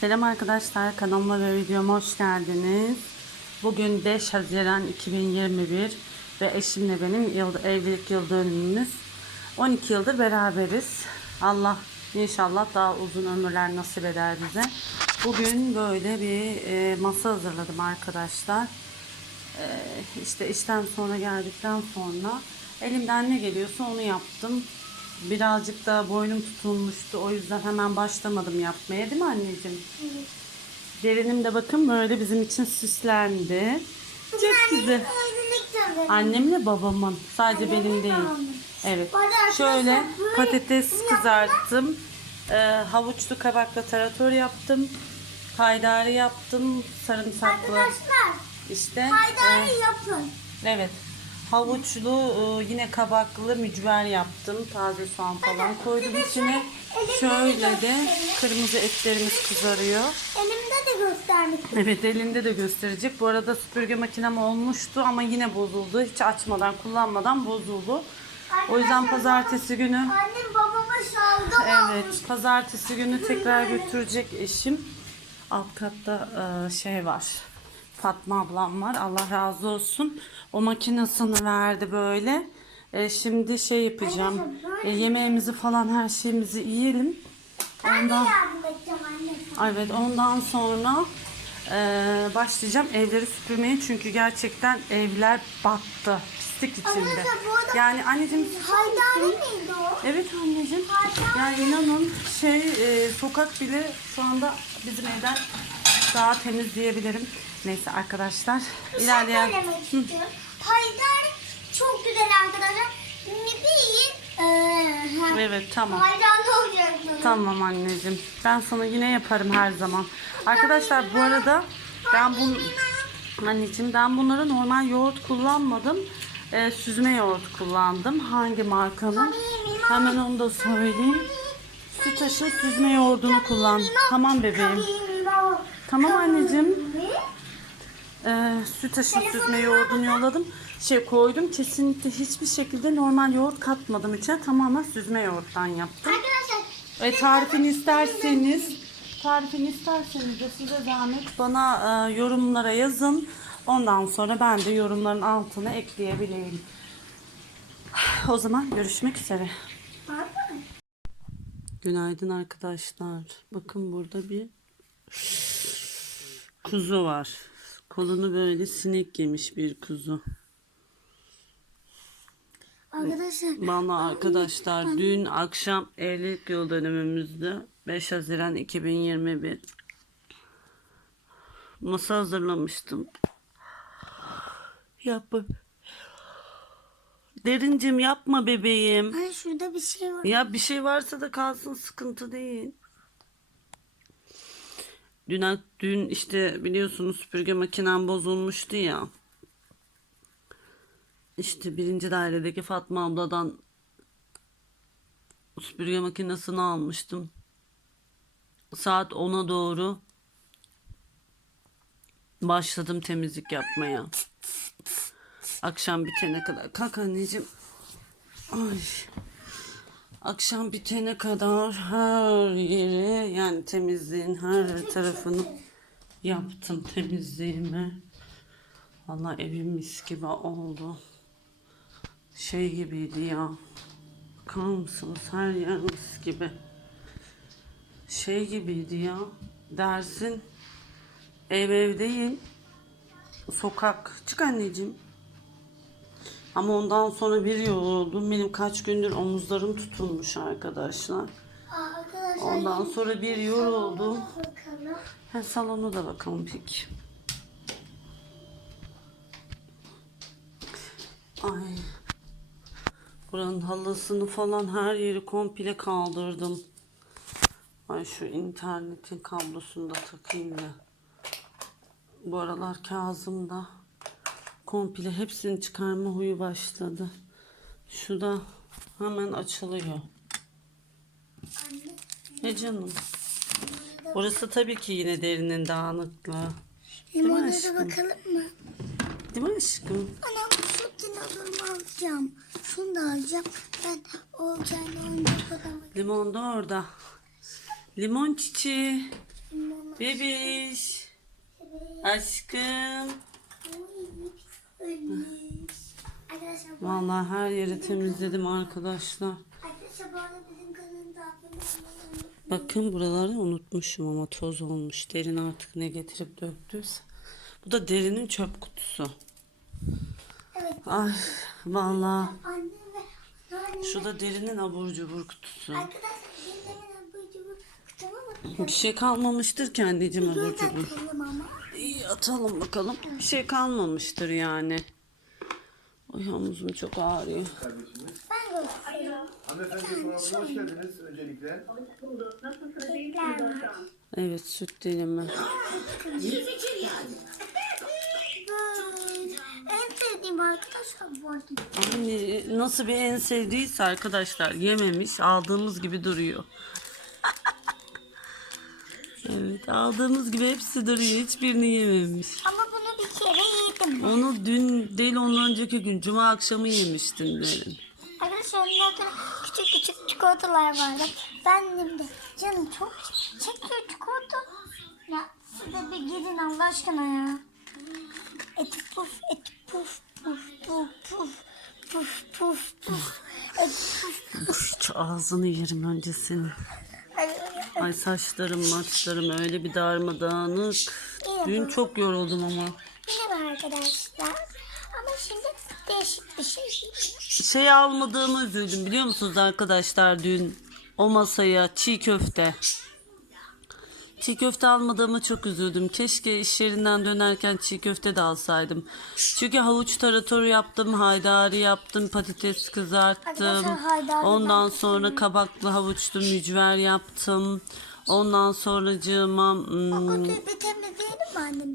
Selam arkadaşlar kanalıma ve videoma hoş geldiniz. Bugün 5 Haziran 2021 ve eşimle benim yıl, evlilik yıl dönümümüz. 12 yıldır beraberiz. Allah inşallah daha uzun ömürler nasip eder bize. Bugün böyle bir e, masa hazırladım arkadaşlar. E, işte işten sonra geldikten sonra elimden ne geliyorsa onu yaptım. Birazcık da boynum tutulmuştu. O yüzden hemen başlamadım yapmaya değil mi anneciğim? Derinim de bakın böyle bizim için süslendi. Çok güzel. Annemle babamın. Sadece benim değil. Evet. Şöyle patates kızarttım. Ee, havuçlu kabakla tarator yaptım. Haydari yaptım. Sarımsaklı. Arkadaşlar İşte. haydari e, yapın. Evet. Havuçlu e, yine kabaklı mücver yaptım. Taze soğan falan koydum içine. Şöyle de kırmızı etlerimiz kızarıyor. Elimde de göstermek. Evet elinde de gösterecek. Bu arada süpürge makinem olmuştu ama yine bozuldu. Hiç açmadan kullanmadan bozuldu. O yüzden pazartesi günü Annem babama şalgam almış. Evet, pazartesi günü tekrar götürecek eşim. Alt katta e, şey var. Fatma ablam var. Allah razı olsun. O makinesini verdi böyle. E, şimdi şey yapacağım. E, yemeğimizi falan her şeyimizi yiyelim. Ondan. Evet ondan sonra e, başlayacağım evleri süpürmeye çünkü gerçekten evler battı pislik içinde. Yani anneciğim Haydari miydi o? Evet anneciğim. Yani inanın şey e, sokak bile şu anda bizim evden daha temiz diyebilirim. Neyse arkadaşlar Bir ilerleyen şey söylemek istiyorum. Haydari çok güzel arkadaşlar. Bir Ee. Evet tamam. Hayranlı olacaksınız. Tamam anneciğim. Ben sana yine yaparım her zaman. Arkadaşlar bu arada ben bu anneciğim ben bunları normal yoğurt kullanmadım. Ee, süzme yoğurt kullandım. Hangi markanın? Hemen onu da söyleyeyim. Sütaş'ın süzme yoğurdunu kullandım. Tamam bebeğim. Tamam anneciğim. Ee, Sütaş'ın süzme yoğurdunu yolladım. Şey koydum. Kesinlikle hiçbir şekilde normal yoğurt katmadım içine. Tamamen süzme yoğurttan yaptım. Arkadaşlar E, tarifini isterseniz tarifini isterseniz de size zahmet bana e, yorumlara yazın. Ondan sonra ben de yorumların altına ekleyebileyim. O zaman görüşmek üzere. Günaydın arkadaşlar. Bakın burada bir kuzu var. Kolunu böyle sinek yemiş bir kuzu. Arkadaşlar Bana arkadaşlar dün akşam evlilik yıl dönümümüzdü. 5 Haziran 2021. Masa hazırlamıştım. Yapma. Derincim yapma bebeğim. Ay şurada bir şey var. Ya bir şey varsa da kalsın sıkıntı değil. Dün, dün işte biliyorsunuz süpürge makinem bozulmuştu ya. İşte birinci dairedeki Fatma abladan süpürge makinesini almıştım. Saat 10'a doğru başladım temizlik yapmaya. Akşam bitene kadar. Kalk anneciğim. Ay. Akşam bitene kadar her yeri yani temizliğin her tarafını yaptım temizliğimi. Vallahi evim mis gibi oldu. Şey gibiydi ya. Bakar mısınız her yer mis gibi. Şey gibiydi ya. Dersin ev ev değil. Sokak. Çık anneciğim. Ama ondan sonra bir yoruldum. Benim kaç gündür omuzlarım tutulmuş arkadaşlar. Arkadaşlar Ondan sonra bir yoruldum. Ha, salonu da bakalım peki. Ay. Buranın halısını falan her yeri komple kaldırdım. Ay şu internetin kablosunu da takayım da. Bu aralar Kazım da komple hepsini çıkarma huyu başladı. Şu da hemen açılıyor. Ne canım? Burası tabii ki yine derinin dağınıklığı. Aşkım? bakalım mı? Değil mi aşkım? Anam şu dinozorunu alacağım. Şunu da alacağım. Ben o kendi oyuncak odamı. Limon da orada. Limon çiçeği. Bebiş. Aşkım. Arkadaşlar bu Vallahi her yeri temizledim arkadaşlar. Bu arada bizim Bakın buraları unutmuşum ama toz olmuş. Derin artık ne getirip döktüyse. Bu da derinin çöp kutusu. Evet. Ay vallahi. Ve. Şu da derinin abur cubur kutusu. Arkadaşlar dinlemen abur cubur tamam mı? Bir şey kalmamıştır ki anneciğim abur cubur. ama. Atalım bakalım. Bir şey kalmamıştır yani. Ay omuzum çok ağrıyor. kardeşimiz. Hanımefendi programına hoş geldiniz öncelikle. Evet süt dilimi. En sevdiğim arkadaşlar. Anne nasıl bir en sevdiyse arkadaşlar yememiş aldığımız gibi duruyor. Evet aldığımız gibi hepsi duruyor hiçbirini yememiş. Ama bunu bir kere yedim. Onu dün değil ondan önceki gün cuma akşamı yemiştin derin. Arkadaşlar sonra küçük küçük çikolatalar vardı. Ben de canım çok çekiyor çikolata. Ya siz de bir gidin Allah aşkına ya. Eti puf, eti puf, puf, puf, puf, puf, puf, puf. Eti puf. Uf, ağzını yerim öncesini. Ay, ay, saçlarım maçlarım öyle bir darmadağınık. Dün çok yoruldum ama. Merhaba arkadaşlar. Ama şimdi değişik bir şey. Şey almadığımı üzüldüm biliyor musunuz arkadaşlar dün o masaya çiğ köfte. Çiğ köfte almadığıma çok üzüldüm. Keşke iş yerinden dönerken çiğ köfte de alsaydım. Çünkü havuç taratoru yaptım, haydari yaptım, patates kızarttım. Ondan sonra kabaklı havuçlu mücver yaptım. Ondan sonracığıma hmm, bir temizleyelim mi annem?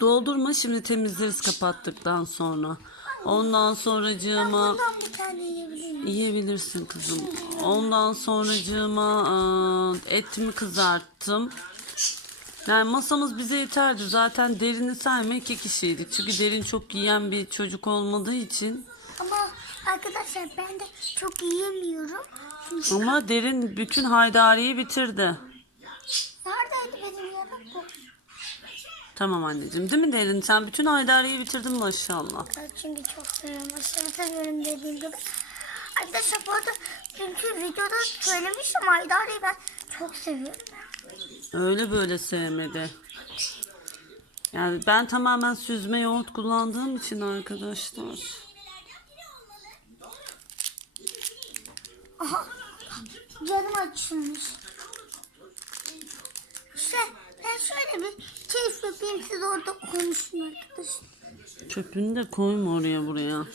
doldurma şimdi temizleriz kapattıktan sonra. Ondan sonracığıma Bundan bir tane yiyebilir miyim? Yiyebilirsin kızım. Ondan sonracığıma aa, etimi kızarttım. Yani masamız bize yeterdi. Zaten derini sayma iki kişiydik. Çünkü derin çok yiyen bir çocuk olmadığı için. Ama arkadaşlar ben de çok yiyemiyorum. Çünkü Ama derin bütün haydariyi bitirdi. neredeydi benim yemek bu? Tamam anneciğim değil mi derin? Sen bütün haydariyi bitirdin maşallah. Ben çünkü çok seviyorum. Aşırı seviyorum dediğim gibi. Arkadaşlar bu arada çünkü videoda söylemiştim Aydar'ı ben çok seviyorum. Öyle böyle sevmedi. Yani ben tamamen süzme yoğurt kullandığım için arkadaşlar. Aha canım açılmış. İşte ben şöyle bir keyif yapayım siz orada konuşun arkadaşlar. Çöpünü de koyma oraya buraya.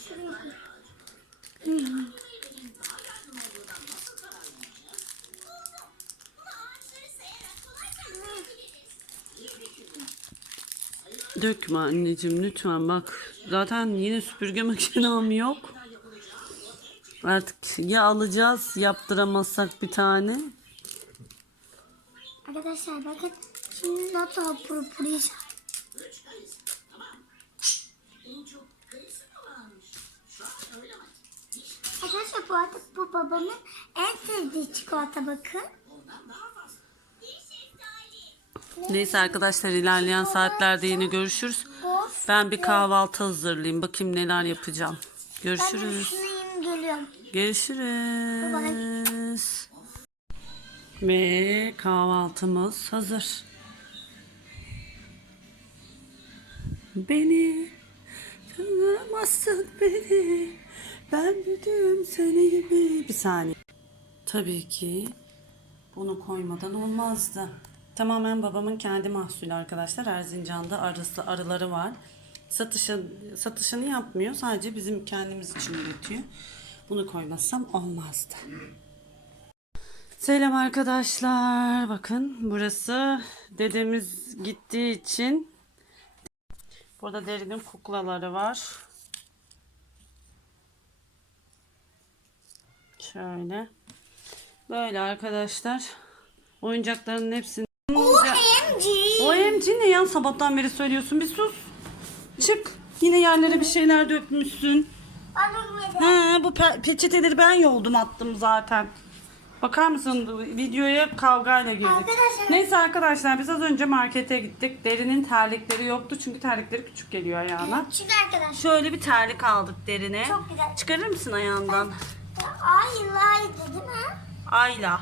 Dökme anneciğim lütfen bak. Zaten yine süpürge makinem yok. Artık ya alacağız yaptıramazsak bir tane. Arkadaşlar bakın şimdi hapur yiyeceğim. Arkadaşlar bu arada bu babamın en sevdiği çikolata bakın. Neyse arkadaşlar ilerleyen saatlerde yine görüşürüz. Ben bir kahvaltı hazırlayayım. Bakayım neler yapacağım. Görüşürüz. Görüşürüz. Ve kahvaltımız hazır. Beni tanımazsın beni. Ben büyüdüm seni gibi. Bir saniye. Tabii ki bunu koymadan olmazdı. Tamamen babamın kendi mahsulü arkadaşlar. Erzincan'da arısı, arıları var. Satışı, satışını yapmıyor. Sadece bizim kendimiz için üretiyor. Bunu koymazsam olmazdı. Selam arkadaşlar. Bakın burası dedemiz gittiği için burada derinin kuklaları var. Şöyle. Böyle arkadaşlar. Oyuncakların hepsini OMG. OMG ne ya sabahtan beri söylüyorsun bir sus. Çık. Yine yerlere bir şeyler dökmüşsün. Anladım. Ha, bu pe- peçeteleri ben yoldum attım zaten. Bakar mısın videoya kavgayla girdik. Arkadaşlar- Neyse arkadaşlar biz az önce markete gittik. Derinin terlikleri yoktu çünkü terlikleri küçük geliyor ayağına. Çünkü arkadaşlar Şöyle bir terlik aldık derine. Çok güzel. Çıkarır mısın ayağından? Aylaydı değil mi? Ayla.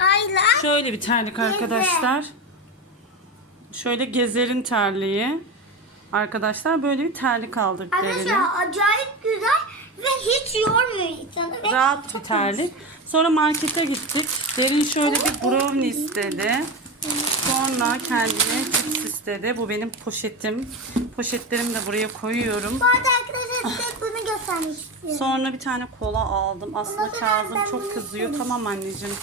Ayla. Şöyle bir terlik arkadaşlar. Şöyle gezerin terliği. Arkadaşlar böyle bir terlik aldık derine. Arkadaşlar acayip güzel ve hiç yormuyor insanı. Ve Rahat bir çok terlik. Sonra markete gittik. Derin şöyle bir brownie istedi. Sonra kendine cips istedi. Bu benim poşetim. Poşetlerimi de buraya koyuyorum. Bu arada arkadaşlar size bunu göstermek istiyorum. Sonra bir tane kola aldım. Aslında Ondan sonra Kazım ben çok kızıyor. Tamam anneciğim.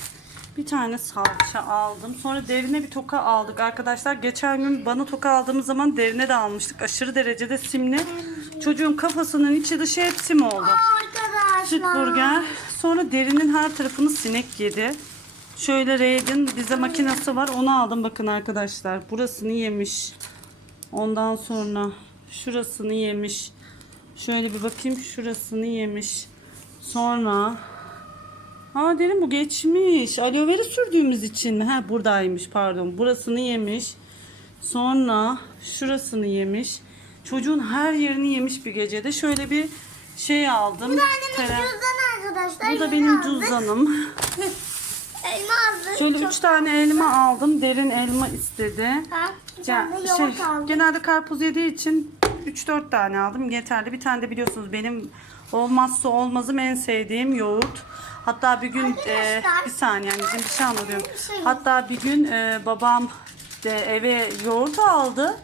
Bir tane salça aldım. Sonra derine bir toka aldık arkadaşlar. Geçen gün bana toka aldığımız zaman derine de almıştık. Aşırı derecede simli. Çocuğun kafasının içi dışı hep sim oldu. Arkadaşlar. Süt burger. Sonra derinin her tarafını sinek yedi. Şöyle Raid'in bize makinesi var. Onu aldım bakın arkadaşlar. Burasını yemiş. Ondan sonra şurasını yemiş. Şöyle bir bakayım şurasını yemiş. Sonra Ha derin bu geçmiş. Aloe vera sürdüğümüz için mi? Ha buradaymış pardon. Burasını yemiş. Sonra şurasını yemiş. Çocuğun her yerini yemiş bir gecede. Şöyle bir şey aldım. Annemin Tere- cüzdanı arkadaşlar. Bu da yeni benim aldık. cüzdanım. Elma aldık. Şöyle Çok- üç tane elma aldım. Derin elma istedi. Ha, bir Ya, tane şey, yoğurt aldık. genelde karpuz yediği için 3-4 tane aldım. Yeterli. Bir tane de biliyorsunuz benim olmazsa olmazım en sevdiğim yoğurt. Hatta bir gün e, Arkadaşlar- bir saniye anneciğim bir şey anlatıyorum. Bir şey. Hatta bir gün e, babam de eve yoğurt aldı.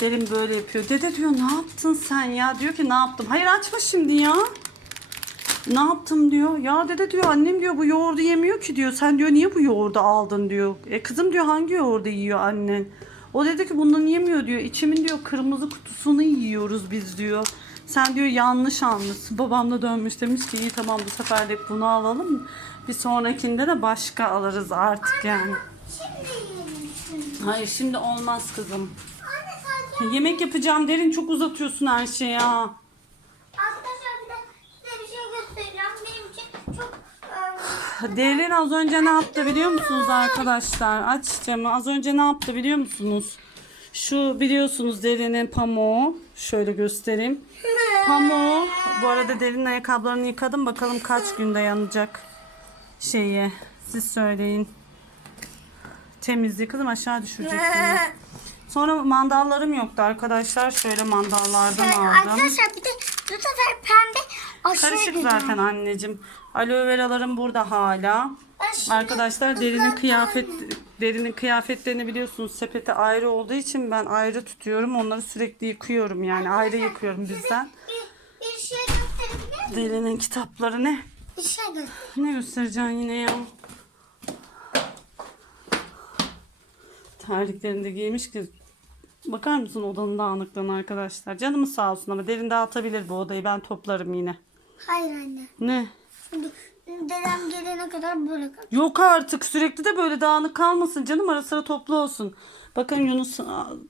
Derin böyle yapıyor. Dede diyor ne yaptın sen ya? Diyor ki ne yaptım? Hayır açma şimdi ya. Ne yaptım diyor. Ya dede diyor annem diyor bu yoğurdu yemiyor ki diyor. Sen diyor niye bu yoğurdu aldın diyor. E kızım diyor hangi yoğurdu yiyor annen? O dedi ki bundan yemiyor diyor. İçimin diyor kırmızı kutusunu yiyoruz biz diyor. Sen diyor yanlış almışsın. Babam da dönmüş demiş ki iyi tamam bu seferlik bunu alalım. Bir sonrakinde de başka alırız artık yani. Şimdi yiyelim şunu. Hayır şimdi olmaz kızım. Yemek yapacağım derin çok uzatıyorsun her şeyi ya. arkadaşlar bir de size bir şey göstereceğim. Benim için çok e, Derin az önce ne yaptı biliyor musunuz arkadaşlar? Aç camı. Az önce ne yaptı biliyor musunuz? Şu biliyorsunuz derinin pamuğu. Şöyle göstereyim. Pamuğu. Bu arada derin ayakkabılarını yıkadım. Bakalım kaç gün dayanacak şeyi. Siz söyleyin. Temizliği kızım aşağı düşürecek. Sonra mandallarım yoktu arkadaşlar. Şöyle mandallardan aldım. arkadaşlar bir de bu sefer pembe aşırı Karışık güzel. zaten anneciğim. Aloe veralarım burada hala. Arkadaşlar derinin kıyafet derinin kıyafetlerini biliyorsunuz sepete ayrı olduğu için ben ayrı tutuyorum. Onları sürekli yıkıyorum yani ayrı yıkıyorum bizden. Bir, bir şey? Derinin kitapları ne? Bir şey göster. Ne göstereceksin yine ya? Terliklerini de giymiş ki Bakar mısın odanın dağınıklığına arkadaşlar? Canımız sağ olsun ama derin dağıtabilir bu odayı. Ben toplarım yine. Hayır anne. Ne? Dedem gelene kadar böyle kal. Yok artık sürekli de böyle dağınık kalmasın canım ara sıra toplu olsun. Bakın Yunus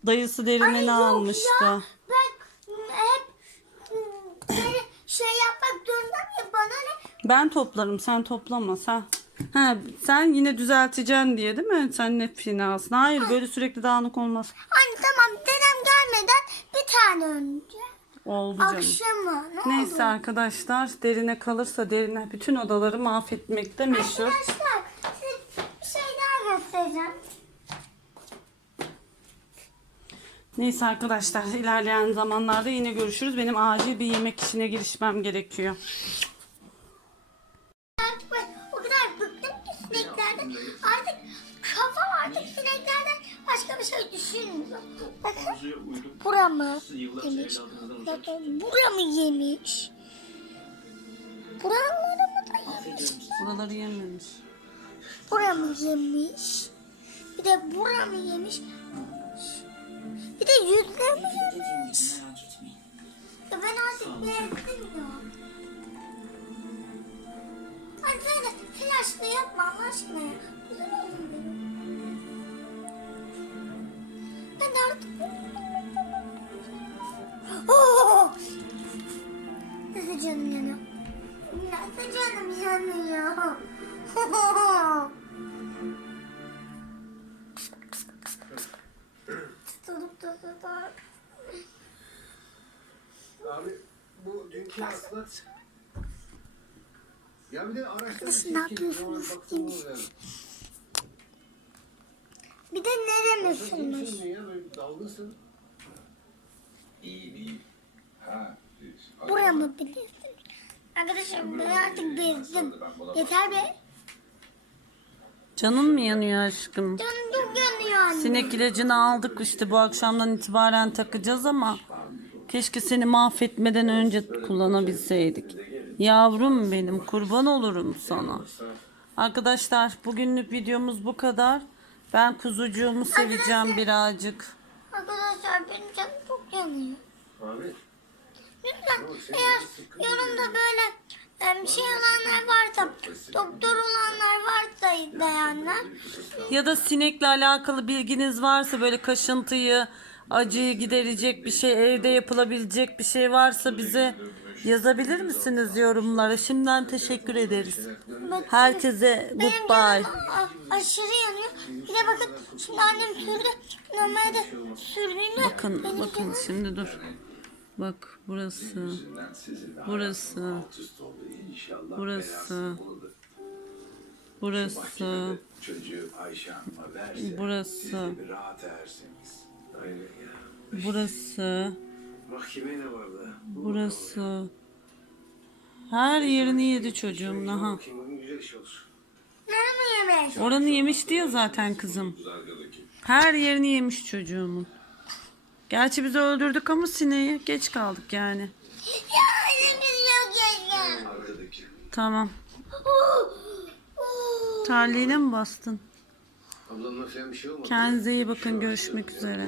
dayısı derine ne almıştı. ya. Ben hep böyle şey yapmak zorundayım ya bana ne? Ben toplarım sen toplama sen. Ha, sen yine düzelteceksin diye değil mi? Sen ne finasın. Hayır böyle sürekli dağınık olmaz. Anne tamam dedem gelmeden bir tane önce. Oldu canım. Akşamı. Ne Neyse oldu? arkadaşlar derine kalırsa derine bütün odaları mahvetmekte meşhur. Arkadaşlar size bir şey daha göstereceğim. Neyse arkadaşlar ilerleyen zamanlarda yine görüşürüz. Benim acil bir yemek işine girişmem gerekiyor. Bura mı yemiş? Bakın bura mı yemiş? Buraları mı da yemiş? Buraları yememiş. Bura mı yemiş? Bir de bura mı yemiş? Bir de yüzde mi yemiş? Ya ben artık bezdim ya. Hadi sen de flaşla yapma Allah aşkına ya. Abi bu dünkü hasılat ya bir de araştırmıştık. Ne yapıyorsunuz? Bir de nere Müslümanmış? Dalgısın. İyi değil. Ha. Buraya mı biliyorsun? Arkadaşlar ben artık bezdim. Yeter be. Canın mı yanıyor aşkım? Canım çok yanıyor anne. Sinek ilacını aldık işte bu akşamdan itibaren takacağız ama keşke seni mahvetmeden önce kullanabilseydik. Yavrum benim kurban olurum sana. Arkadaşlar bugünlük videomuz bu kadar. Ben kuzucuğumu seveceğim birazcık. Arkadaşlar benim canım çok yanıyor. Abi. Lütfen eğer yorumda böyle bir şey olanlar varsa, doktor olanlar varsa dayanlar. Ya da sinekle alakalı bilginiz varsa böyle kaşıntıyı, acıyı giderecek bir şey, evde yapılabilecek bir şey varsa bize yazabilir misiniz yorumlara? Şimdiden teşekkür ederiz. Herkese Benim goodbye. canım a- aşırı yanıyor. Bir de bakın şimdi annem sürdü. Normalde sürdüğünde Bakın, benim bakın canım- şimdi dur. Bak burası, daha burası, Burası. burası, Burası. burası, burası. Her yerini yedi çocuğum. Aha. Bakayım bugün güzel iş olur. Nerede yemek? Oranı yemişti ya zaten kızım. Her yerini yemiş çocuğumun. Gerçi biz öldürdük ama sineği geç kaldık yani. Ya yok ya. Arkadaki. Tamam. Terliğine mi bastın? Ablanla falan bir şey olmadı. Kendinize iyi bakın. Görüşmek üzere.